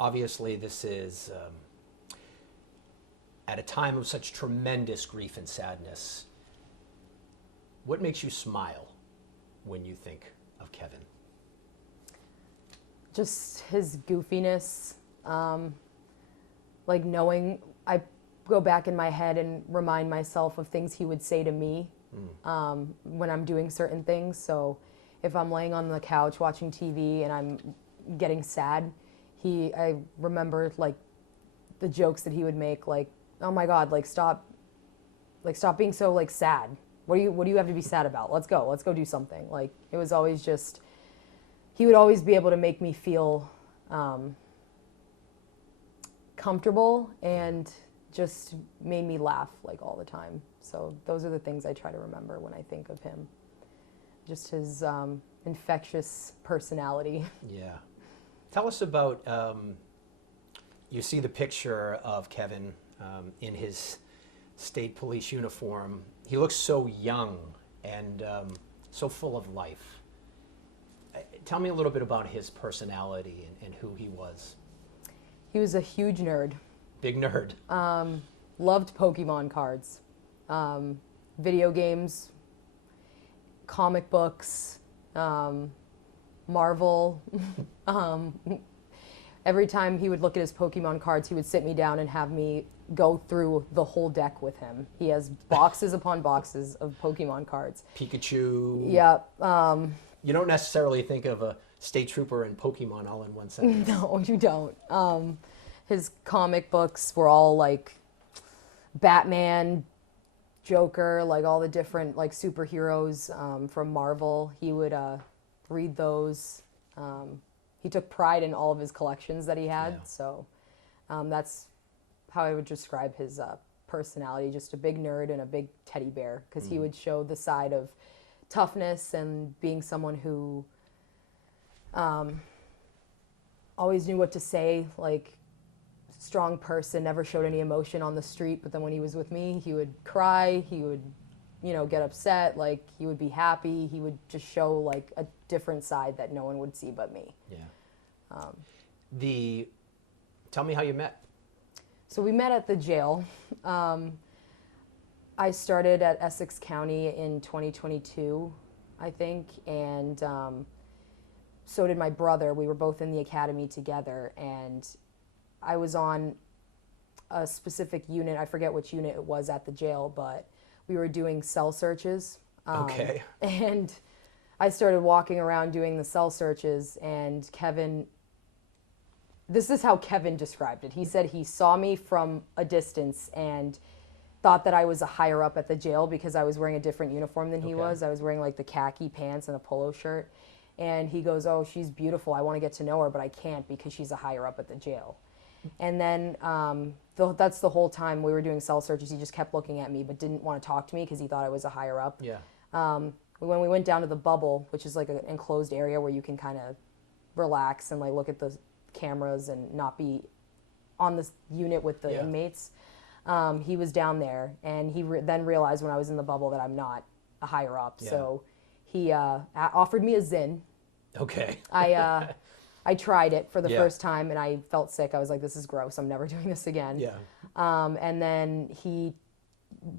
Obviously, this is at a time of such tremendous grief and sadness. What makes you smile when you think of Kevin? Just his goofiness, like knowing, I go back in my head and remind myself of things he would say to me when I'm doing certain things. So if I'm laying on the couch watching TV and I'm getting sad, I remember like the jokes that he would make, like, oh my God, stop being so like sad. What do you have to be sad about? Let's go do something. Like, it was always just, he would always be able to make me feel comfortable and just made me laugh like all the time. So those are the things I try to remember when I think of him. Just his infectious personality. Yeah. Tell us about, you see the picture of Kevin in his state police uniform. He looks so young and so full of life. Tell me a little bit about his personality and who he was. He was a huge nerd. Big nerd. Loved Pokemon cards, video games, comic books, Marvel. Every time he would look at his Pokemon cards, he would sit me down and have me go through the whole deck with him. He has boxes upon boxes of Pokemon cards. Pikachu. Yeah. You don't necessarily think of a state trooper and Pokemon all in one sentence. No, you don't. His comic books were all like Batman, Joker, like all the different like superheroes from Marvel. He would read those. He took pride in all of his collections that he had. Yeah. So that's how I would describe his personality. Just a big nerd and a big teddy bear, because he would show the side of toughness and being someone who always knew what to say, like strong person, never showed any emotion on the street, but then when he was with me, he would cry, he would, get upset, like he would be happy, he would just show like a different side that no one would see but me. Yeah. Tell me how you met. So we met at the jail. I started at Essex County in 2022, I think, and so did my brother. We were both in the academy together, and I was on a specific unit. I forget which unit it was at the jail, but we were doing cell searches. Okay. And I started walking around doing the cell searches, and this is how Kevin described it. He said he saw me from a distance and thought that I was a higher up at the jail because I was wearing a different uniform than he was. I was wearing like the khaki pants and a polo shirt. And he goes, oh, she's beautiful. I want to get to know her, but I can't because she's a higher up at the jail. And then that's the whole time we were doing cell searches. He just kept looking at me but didn't want to talk to me because he thought I was a higher up. Yeah. When we went down to the bubble, which is like an enclosed area where you can kind of relax and like look at the cameras and not be on this unit with the inmates, he was down there, and he then realized when I was in the bubble that I'm not a higher up. Yeah. So he offered me a Zyn. Okay. I tried it for the first time, and I felt sick. I was like, this is gross. I'm never doing this again. Yeah. And then he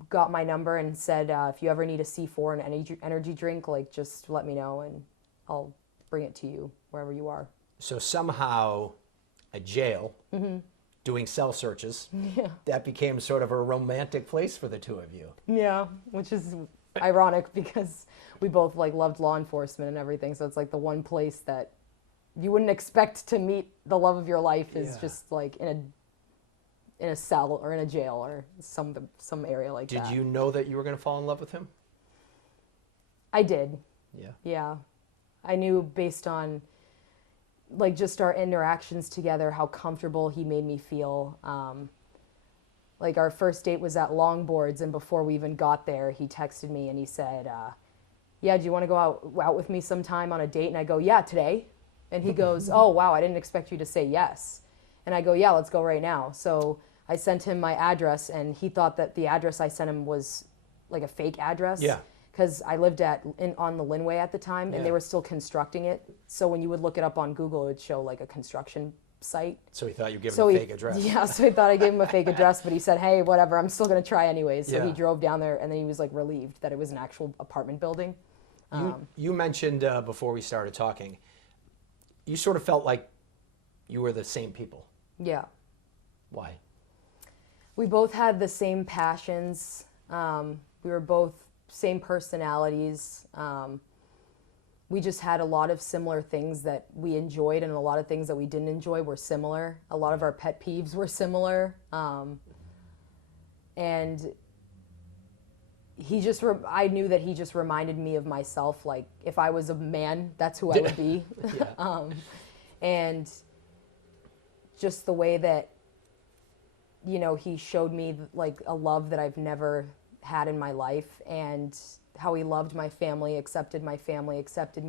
got my number and said, if you ever need a C4 and energy drink, like just let me know, and I'll bring it to you wherever you are. So somehow a jail, doing cell searches, that became sort of a romantic place for the two of you. Yeah, which is ironic because we both like loved law enforcement and everything. So it's like the one place that you wouldn't expect to meet the love of your life is just like in a cell or in a jail or some area like that. Did you know that you were going to fall in love with him? I did. Yeah. Yeah. I knew based on like just our interactions together, how comfortable he made me feel. Like our first date was at Longboards, and before we even got there, he texted me and he said, yeah, do you want to go out with me sometime on a date? And I go, yeah, today. And he goes, oh, wow, I didn't expect you to say yes. And I go, yeah, let's go right now. So I sent him my address, and he thought that the address I sent him was like a fake address. Yeah. Because I lived on the Linway at the time, and they were still constructing it. So when you would look it up on Google, it would show like a construction site. So he thought you gave So him a he, fake address. yeah, so he thought I gave him a fake address, but he said, hey, whatever, I'm still going to try anyways. So he Yeah. drove down there, and then he was like relieved that it was an actual apartment building. You mentioned before we started talking, you sort of felt like you were the same people. Yeah. Why? We both had the same passions. We were both same personalities. We just had a lot of similar things that we enjoyed, and a lot of things that we didn't enjoy were similar. A lot of our pet peeves were similar. And I knew that he just reminded me of myself. Like, if I was a man, that's who I would be. Yeah. And just the way that, you know, he showed me like a love that I've never had in my life, and how he loved my family, accepted me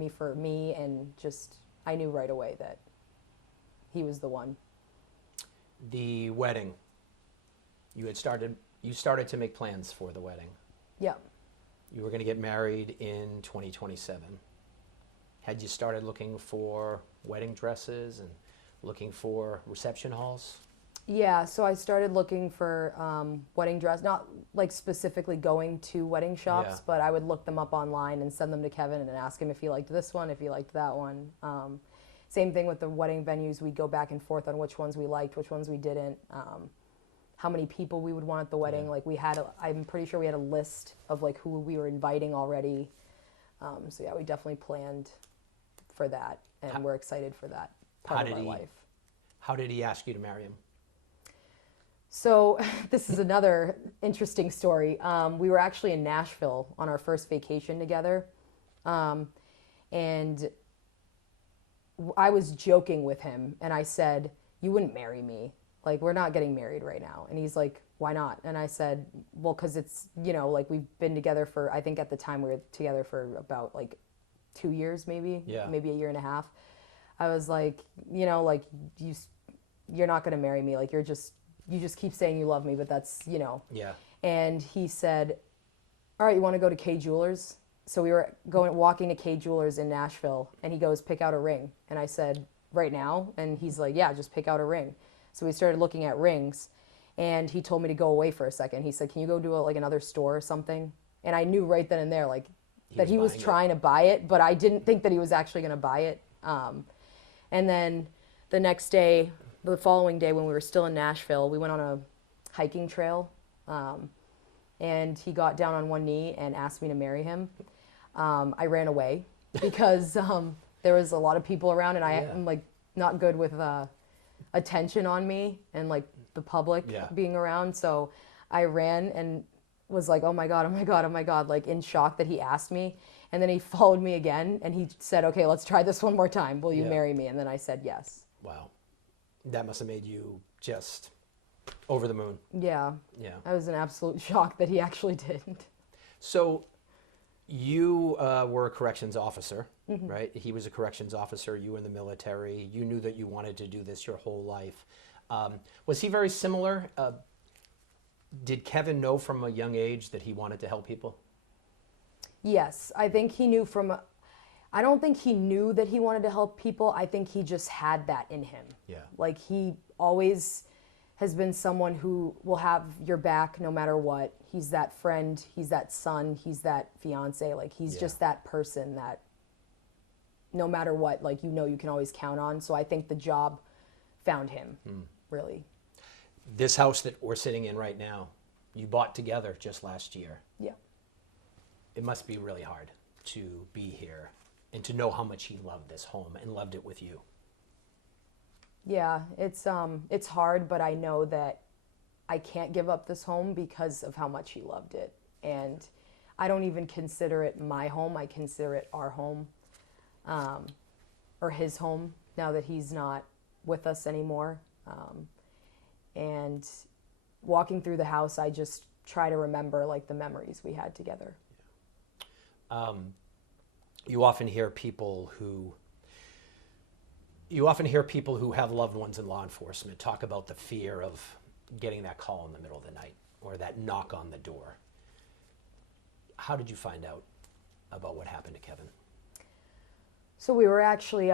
for me, and just, I knew right away that he was the one. The wedding. You started to make plans for the wedding. Yeah. You were going to get married in 2027. Had you started looking for wedding dresses and looking for reception halls? Yeah, so I started looking for wedding dress, not like specifically going to wedding shops, Yeah. but I would look them up online and send them to Kevin and ask him if he liked this one, if he liked that one. Same thing with the wedding venues. We'd go back and forth on which ones we liked, which ones we didn't, how many people we would want at the wedding. Yeah. Like I'm pretty sure we had a list of like who we were inviting already. So yeah, we definitely planned for that, and we're excited for that part of our life. How did he ask you to marry him? So this is another interesting story. We were actually in Nashville on our first vacation together. And I was joking with him, and I said, you wouldn't marry me. Like, we're not getting married right now. And he's like, why not? And I said, well, because it's, you know, like we've been together for, I think at the time we were together for about like 2 years, maybe, Yeah. maybe a year and a half. I was like, you know, like you're not going to marry me. Like you just keep saying you love me, but that's, you know. Yeah. And he said, all right, you want to go to Kay Jewelers? So we were walking to Kay Jewelers in Nashville, and he goes, pick out a ring. And I said, right now? And he's like, yeah, just pick out a ring. So we started looking at rings, and he told me to go away for a second. He said, can you go to another store or something? And I knew right then and there, like, that he was trying to buy it, but I didn't think that he was actually going to buy it. And then the next day, the following day, when we were still in Nashville, we went on a hiking trail, and he got down on one knee and asked me to marry him. I ran away because there was a lot of people around, and I am like not good with attention on me and like the public being around. So I ran and was like, oh my God, oh my God, oh my God, like in shock that he asked me. And then he followed me again, and he said, okay, let's try this one more time. Will you marry me? And then I said yes. Wow. That must have made you just over the moon. Yeah. Yeah. I was in absolute shock that he actually did. So you were a corrections officer, right? He was a corrections officer. You were in the military. You knew that you wanted to do this your whole life. Was he very similar? Did Kevin know from a young age that he wanted to help people? Yes, I think he knew I don't think he knew that he wanted to help people. I think he just had that in him. Yeah. Like, he always has been someone who will have your back no matter what. He's that friend, he's that son, he's that fiance. Like, he's just that person that no matter what, like, you know, you can always count on. So I think the job found him, really. This house that we're sitting in right now, you bought together just last year. Yeah. It must be really hard to be here and to know how much he loved this home and loved it with you. Yeah, it's hard, but I know that I can't give up this home because of how much he loved it. And I don't even consider it my home. I consider it our home, or his home, now that he's not with us anymore. And walking through the house, I just try to remember like the memories we had together. You often hear people who have loved ones in law enforcement talk about the fear of getting that call in the middle of the night or that knock on the door. How did you find out about what happened to Kevin? So we were actually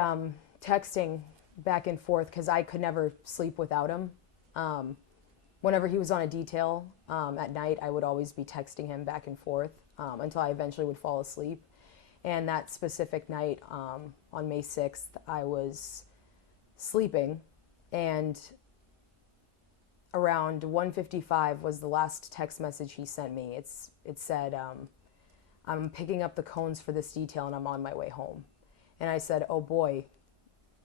texting back and forth because I could never sleep without him. Whenever he was on a detail at night, I would always be texting him back and forth until I eventually would fall asleep. And that specific night, on May 6th, I was sleeping, and around 1:55 was the last text message he sent me. It said, I'm picking up the cones for this detail and I'm on my way home. And I said, oh boy,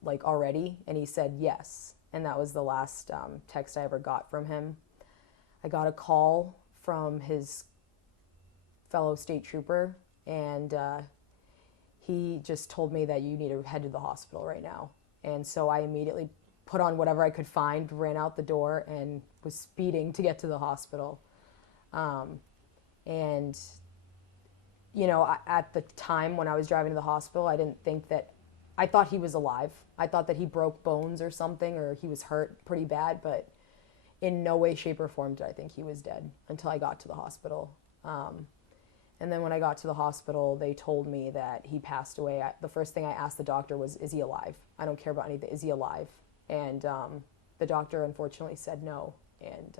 like already? And he said, yes. And that was the last text I ever got from him. I got a call from his fellow state trooper, and he just told me that you need to head to the hospital right now. And so I immediately put on whatever I could find, ran out the door, and was speeding to get to the hospital. And, you know, at the time when I was driving to the hospital, I didn't think that, I thought he was alive. I thought that he broke bones or something, or he was hurt pretty bad, but in no way, shape, or form did I think he was dead until I got to the hospital. And then when I got to the hospital, they told me that he passed away. The first thing I asked the doctor was, is he alive? I don't care about anything. Is he alive? And the doctor unfortunately said no. And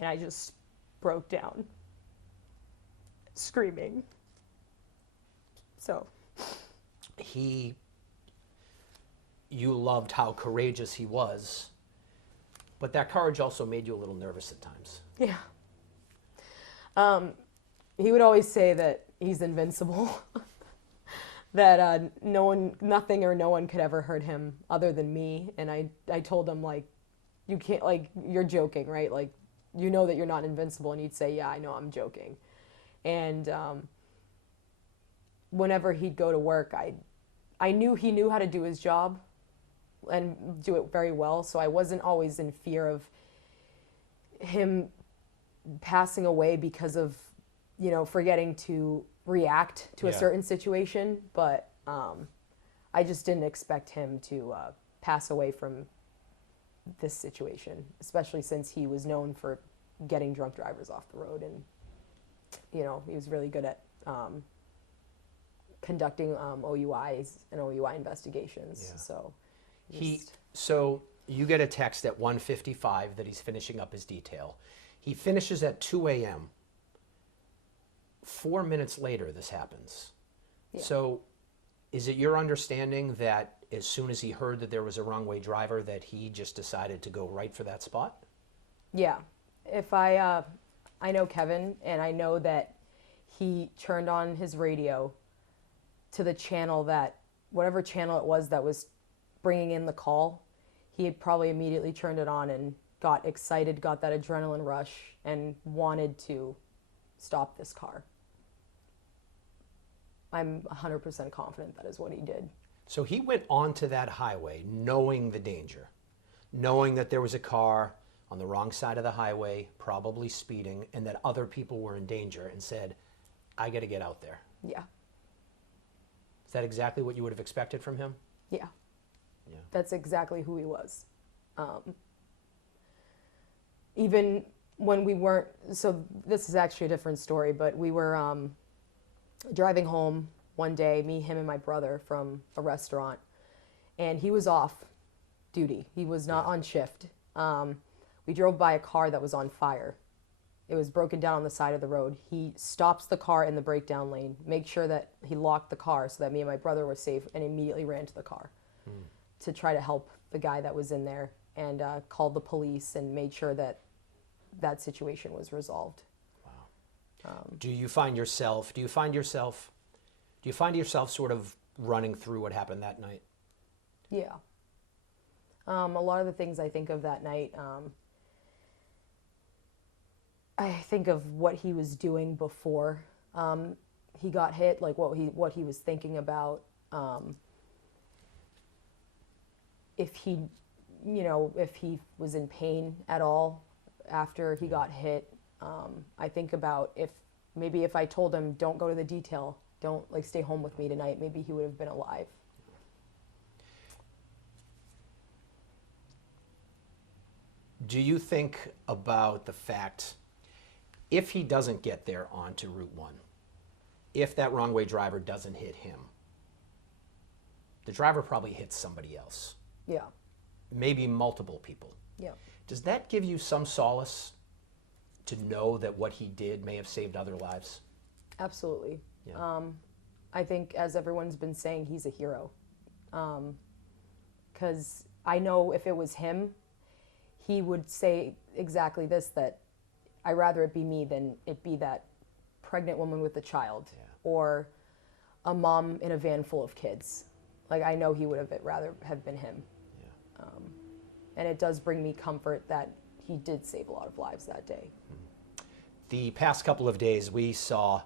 I just broke down, screaming. So. You loved how courageous he was, but that courage also made you a little nervous at times. Yeah. He would always say that he's invincible, that nothing or no one could ever hurt him other than me. And I told him, like, you can't, like, you're joking, right? Like, you know that you're not invincible. And he'd say, yeah, I know, I'm joking. And whenever he'd go to work, I knew he knew how to do his job and do it very well. So I wasn't always in fear of him passing away because of, you know, forgetting to react to a certain situation. But I just didn't expect him to pass away from this situation, especially since he was known for getting drunk drivers off the road. And, you know, he was really good at conducting OUIs and OUI investigations. Yeah. So you get a text at 1:55 that he's finishing up his detail. He finishes at 2 a.m. 4 minutes later, this happens. Yeah. So is it your understanding that as soon as he heard that there was a wrong-way driver, that he just decided to go right for that spot? Yeah. If I know Kevin, and I know that he turned on his radio to the channel that, whatever channel it was that was bringing in the call, he had probably immediately turned it on and got excited, got that adrenaline rush, and wanted to stop this car. I'm 100% confident that is what he did. So he went onto that highway knowing the danger, knowing that there was a car on the wrong side of the highway, probably speeding, and that other people were in danger, and said, I got to get out there. Yeah. Is that exactly what you would have expected from him? Yeah. Yeah. That's exactly who he was. Even when we weren't, so this is actually a different story, but we were driving home one day, me, him, and my brother, from a restaurant, and he was off duty. He was not on shift. We drove by a car that was on fire. It was broken down on the side of the road. He stops the car in the breakdown lane, makes sure that he locked the car so that me and my brother were safe, and immediately ran to the car to try to help the guy that was in there, and called the police and made sure that that situation was resolved. Wow. Do you find yourself sort of running through what happened that night? Yeah. A lot of the things I think of that night, I think of what he was doing before he got hit, like what he was thinking about. If he was in pain at all after he got hit. I think about if I told him, don't go to the detail, don't stay home with me tonight, maybe he would have been alive. Do you think about the fact, if he doesn't get there onto Route 1, if that wrong-way driver doesn't hit him, The driver probably hit somebody else, Yeah. maybe multiple people. Yeah. Does that give you some solace to know that what he did may have saved other lives? Absolutely. Yeah. I think, as everyone's been saying, he's a hero. Because I know if it was him, he would say exactly this, that I'd rather it be me than it be that pregnant woman with a child, Yeah. or a mom in a van full of kids. Like, I know he would have rather have been him. Yeah. And it does bring me comfort that he did save a lot of lives that day. The past couple of days, we saw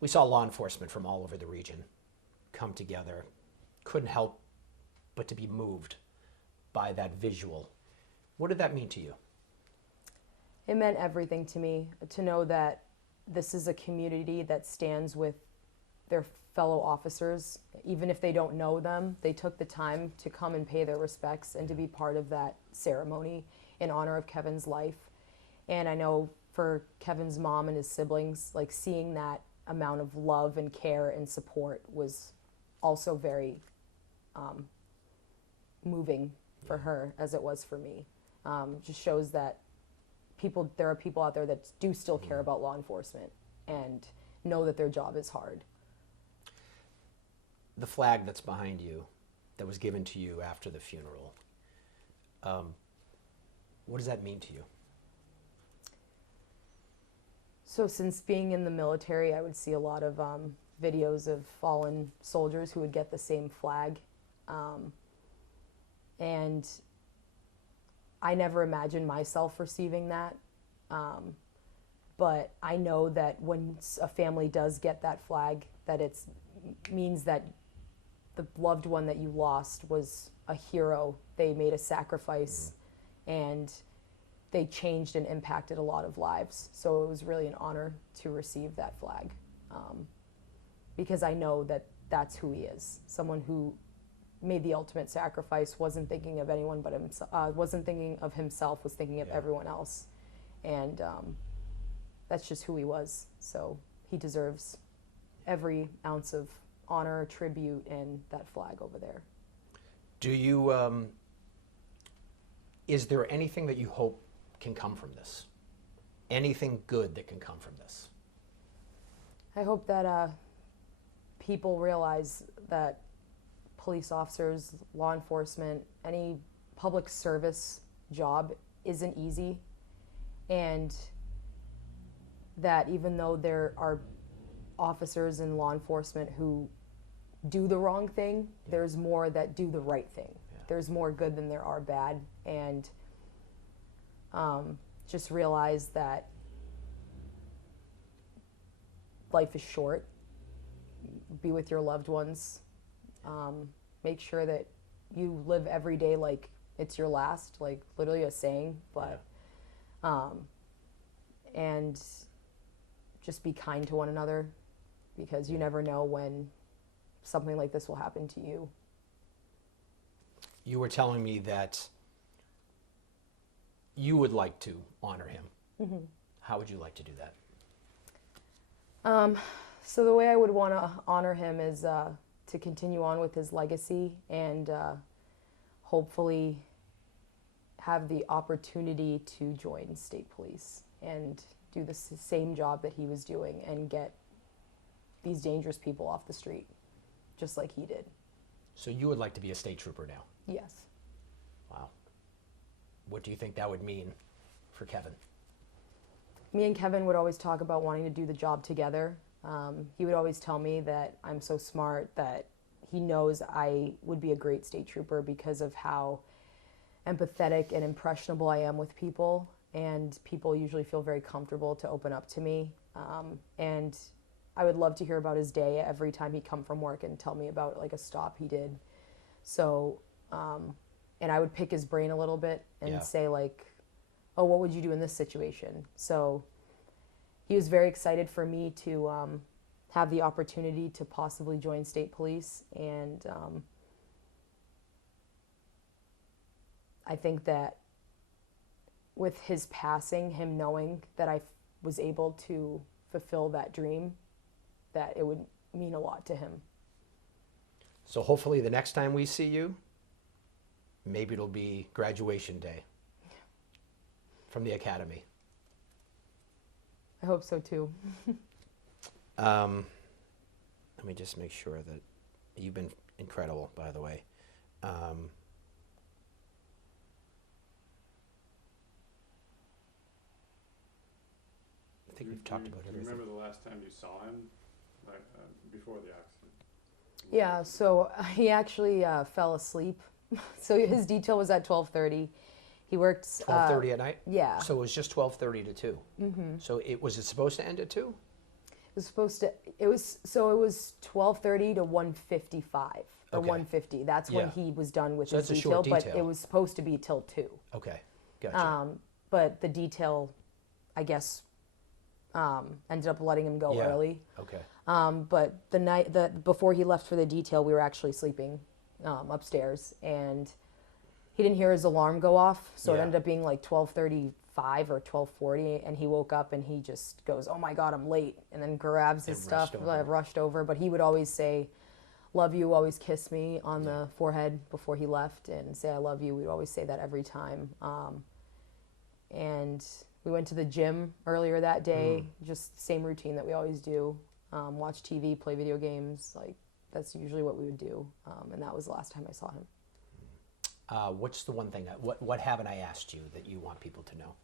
law enforcement from all over the region come together. Couldn't help but to be moved by that visual. What did that mean to you? It meant everything to me to know that this is a community that stands with their fellow officers. Even if they don't know them, they took the time to come and pay their respects and to be part of that ceremony in honor of Kevin's life. And I know for Kevin's mom and his siblings, like, seeing that amount of love and care and support was also very moving for her, as it was for me. Just shows that there are people out there that do still care about law enforcement and know that their job is hard. The flag that's behind you, that was given to you after the funeral, what does that mean to you? So since being in the military, I would see a lot of videos of fallen soldiers who would get the same flag. And I never imagined myself receiving that. But I know that when a family does get that flag, that it means that the loved one that you lost was a hero. They made a sacrifice, and they changed and impacted a lot of lives. So it was really an honor to receive that flag, because I know that that's who he is. Someone who made the ultimate sacrifice, wasn't thinking of anyone but himself, wasn't thinking of himself, was thinking of everyone else. And that's just who he was. So he deserves every ounce of honor, tribute, and that flag over there. Do you, is there anything that you hope can come from this? Anything good that can come from this? I hope that people realize that police officers, law enforcement, any public service job isn't easy, and that even though there are officers in law enforcement who do the wrong thing, there's more that do the right thing. Yeah. There's more good than there are bad, and just realize that life is short. Be with your loved ones. Make sure that you live every day like it's your last, like literally a saying, but and just be kind to one another, because you never know when something like this will happen to you. You were telling me that you would like to honor him. Mm-hmm. How would you like to do that? So the way I would want to honor him is to continue on with his legacy, and hopefully have the opportunity to join state police and do the same job that he was doing and get these dangerous people off the street, just like he did. So you would like to be a state trooper now? Yes. Wow. What do you think that would mean for Kevin? Me and Kevin would always talk about wanting to do the job together. He would always tell me that I'm so smart, that he knows I would be a great state trooper because of how empathetic and impressionable I am with people, and people usually feel very comfortable to open up to me. And I would love to hear about his day every time he'd come from work and tell me about like a stop he did. So, and I would pick his brain a little bit and say like, oh, what would you do in this situation? So he was very excited for me to have the opportunity to possibly join state police. And I think that with his passing, him knowing that I was able to fulfill that dream, that it would mean a lot to him. So hopefully the next time we see you, maybe it'll be graduation day from the academy. I hope so too. Let me just make sure that you've been incredible, by the way. I think we've talked about everything. Do you remember the last time you saw him, like before the accident? Yeah, so he actually fell asleep. So his detail was at 12:30. He worked 12:30 at night? Yeah. So it was just 12:30 to 2. Mm-hmm. So was it supposed to end at 2? It was supposed to. It was 12:30 to 1:55 or Okay. 1:50. That's when Yeah. he was done with So his that's a detail, short but detail. it was supposed to be till 2. Okay, gotcha. But the detail, I guess, ended up letting him go Yeah. early. Okay. But before he left for the detail, we were actually sleeping upstairs, and he didn't hear his alarm go off, so it Yeah. ended up being like 12:35 or 12:40, and he woke up and he just goes, "Oh my God, I'm late," and then grabs his And stuff, rushed over. rushed over. But he would always say, "Love you," always kiss me on the forehead before he left, and say, "I love you." We would always say that every time. And we went to the gym earlier that day, just same routine that we always do. Watch TV, play video games, like that's usually what we would do. And that was the last time I saw him. What's the one thing, what haven't I asked you that you want people to know?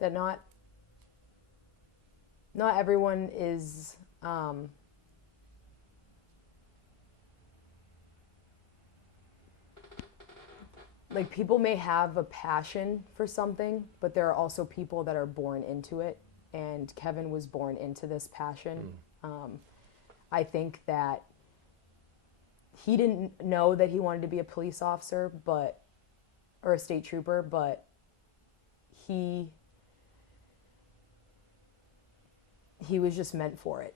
That not everyone is like, people may have a passion for something, but there are also people that are born into it, and Kevin was born into this passion. I think that he didn't know that he wanted to be a police officer, or a state trooper, but he was just meant for it.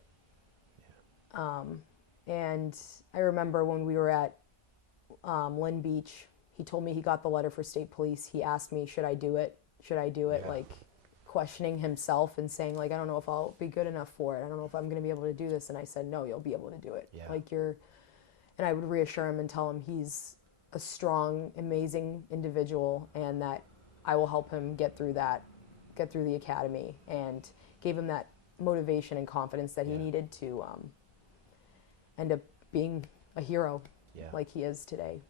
And I remember when we were at Lynn Beach, he told me he got the letter for state police. He asked me, should I do it? Should I do it? Yeah. Like, questioning himself and saying, like, I don't know if I'll be good enough for it. I don't know if I'm going to be able to do this. And I said, no, you'll be able to do it. Yeah. Like, and I would reassure him and tell him he's a strong, amazing individual, and that I will help him get through the academy, and gave him that motivation and confidence that he needed to end up being a hero Yeah. like he is today.